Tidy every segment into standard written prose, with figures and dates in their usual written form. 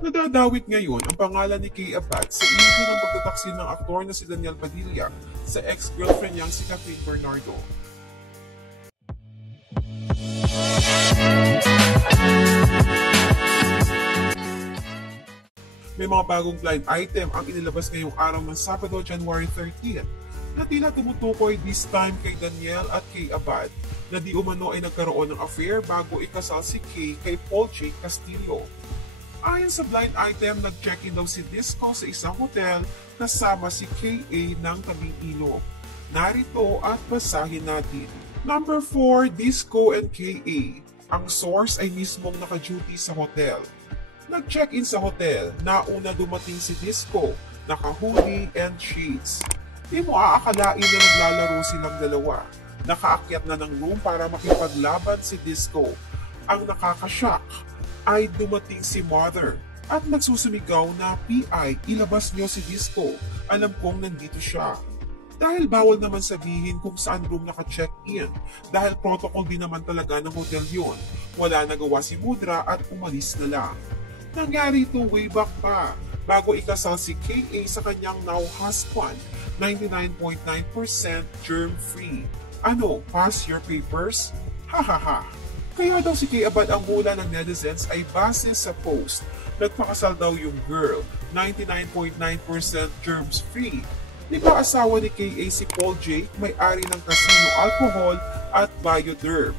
Nadadawit ngayon ang pangalan ni Kay Abad sa issue ng pagtataksil ng aktor na si Daniel Padilla sa ex-girlfriend niyang si Catherine Bernardo. May mga bagong blind item ang inilabas ngayong araw ng Sabado, January 13 na tila tumutukoy this time kay Daniel at Kay Abad na di umano ay nagkaroon ng affair bago ikasal si Kay kay Paul J. Castillo. Ayon sa blind item, nag-check-in daw si Disco sa isang hotel kasama si K.A. ng tabing ilog. Narito at basahin natin. Number 4, Disco and K.A. Ang source ay mismong naka-duty sa hotel. Nag-check-in sa hotel, nauna dumating si Disco, naka-hoodie and shades. Di mo aakalain na naglalaro silang dalawa. Nakaakyat na ng room para makipaglaban si Disco. Ang nakakashock ay dumating si Mother at nagsusumigaw na PI, ilabas niyo si Disco. Alam kong nandito siya. Dahil bawal naman sabihin kung saan room naka-check-in dahil protocol din naman talaga ng hotel yun. Wala nagawa si Mudra at umalis na lang. Nangyari ito way back pa bago ikasal si K.A. sa kanyang now husband, 99.9% germ-free. Ano, pass your papers? Hahaha. Kaya daw si Kay Abad ang hula ng netizens ay base sa post. Nagpakasal daw yung girl, 99.9% germs-free. Di ba asawa ni K.A. si Paul J. may-ari ng casino alcohol at Bioderm?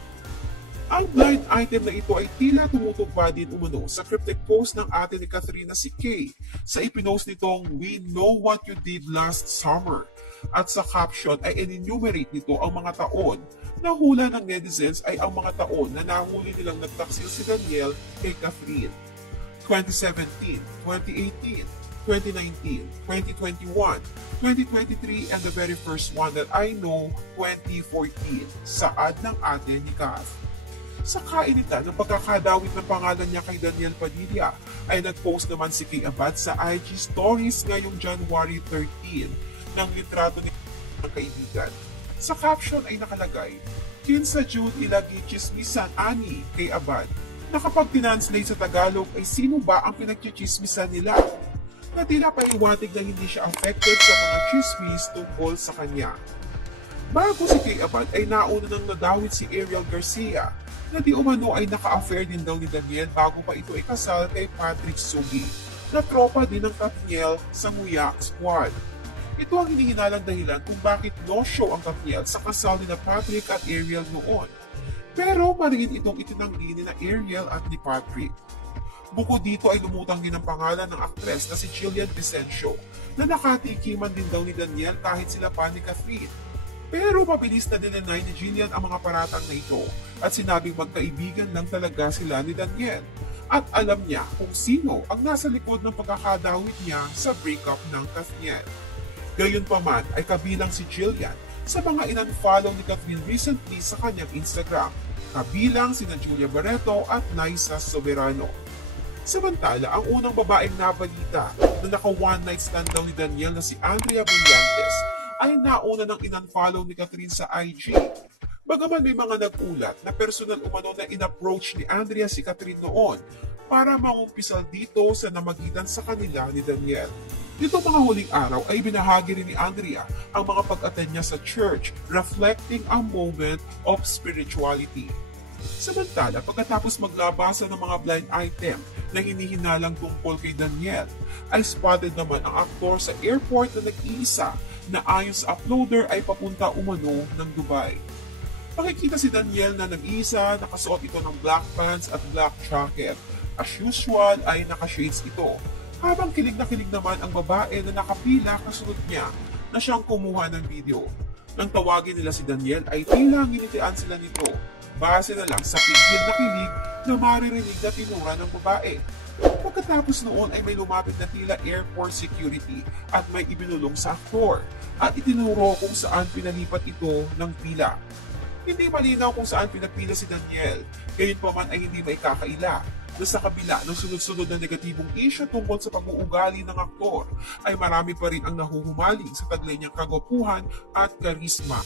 Ang blind item na ito ay tila tumutugpa din umano sa cryptic post ng ate ni Catherine na si Kay sa ipinost nitong "We know what you did last summer" at sa caption ay enumerate nito ang mga taon na hula ng netizens ay ang mga taon na nahuli nilang nagtaksil si Daniel kay Catherine. 2017, 2018, 2019, 2021, 2023, and the very first one that I know, 2014, sa ad ng ate ni Kath. Sa kainitan ng pagkakadawit ng pangalan niya kay Daniel Padilla, ay nag-post naman si Kay Abad sa IG Stories ngayong January 13 ng litrato ni ng kaibigan. Sa caption ay nakalagay, "Kinsa Jude ilagi chismisan ani Kay Abad." Na kapag tinanslate sa Tagalog ay sino ba ang pinagchichismisan nila? Na tila paiwatig na hindi siya affected sa mga chismis tungkol sa kanya. Bago si Kay Abad ay nauna nang nadawit si Ariel Garcia na di umano ay naka-affair din daw ni Daniel bago pa ito ikasal kay Patrick Sugi, na tropa din ng Katniel sa Nguya Squad. Ito ang hinihinalang dahilan kung bakit no-show ang Katniel sa kasal ni na Patrick at Ariel noon. Pero mariin itong itinanggi ni na Ariel at ni Patrick. Bukod dito ay lumutang din ang pangalan ng aktres na si Jillian Vicencio na nakatikiman din daw ni Daniel kahit sila pa ni Catherine. Pero mabilis na dinenay ni Jillian ang mga paratang na ito at sinabing magkaibigan lang talaga sila ni Daniel at alam niya kung sino ang nasa likod ng pagkakadawit niya sa breakup ng Katniel. Gayunpaman ay kabilang si Jillian sa mga in-unfollow ni Catherine recently sa kanyang Instagram, kabilang sina Julia Barreto at Naisa Soberano. Samantala, ang unang babaeng nabalita na naka-one night stand daw ni Daniel na si Andrea Brillantes ay nauna ng in-unfollow ni Catherine sa IG. Bagaman may mga nag-ulat na personal umano na in-approach ni Andrea si Catherine noon para mangumpisal dito sa namagitan sa kanila ni Daniel. Dito mga huling araw ay binahagi rin ni Andrea ang mga pag-attend niya sa church, reflecting a moment of spirituality. Samantala, pagkatapos maglabasa ng mga blind item na hinihinalang tungkol kay Daniel, ay spotted naman ang aktor sa airport na nag-iisa na ayon sa uploader ay papunta umano ng Dubai. Makikita si Daniel na nag-iisa, nakasuot ito ng black pants at black jacket. As usual ay naka-shades ito. Habang kilig na kilig naman ang babae na nakapila kasunod niya na siyang kumuha ng video. Nang tawagin nila si Daniel ay tila nginitian sila nito. Base na lang sa pigil na kilig na maririnig na tinura ng babae. Pagkatapos noon ay may lumapit na tila airport security at may ibinulong sa aktor at itinuro kung saan pinalipat ito ng pila. Hindi malinaw kung saan pinapila si Daniel, gayunpaman ay hindi maikakaila na sa kabila ng sunod-sunod na negatibong issue tungkol sa pag-uugali ng aktor ay marami pa rin ang nahuhumaling sa taglay niyang kagwapuhan at karisma.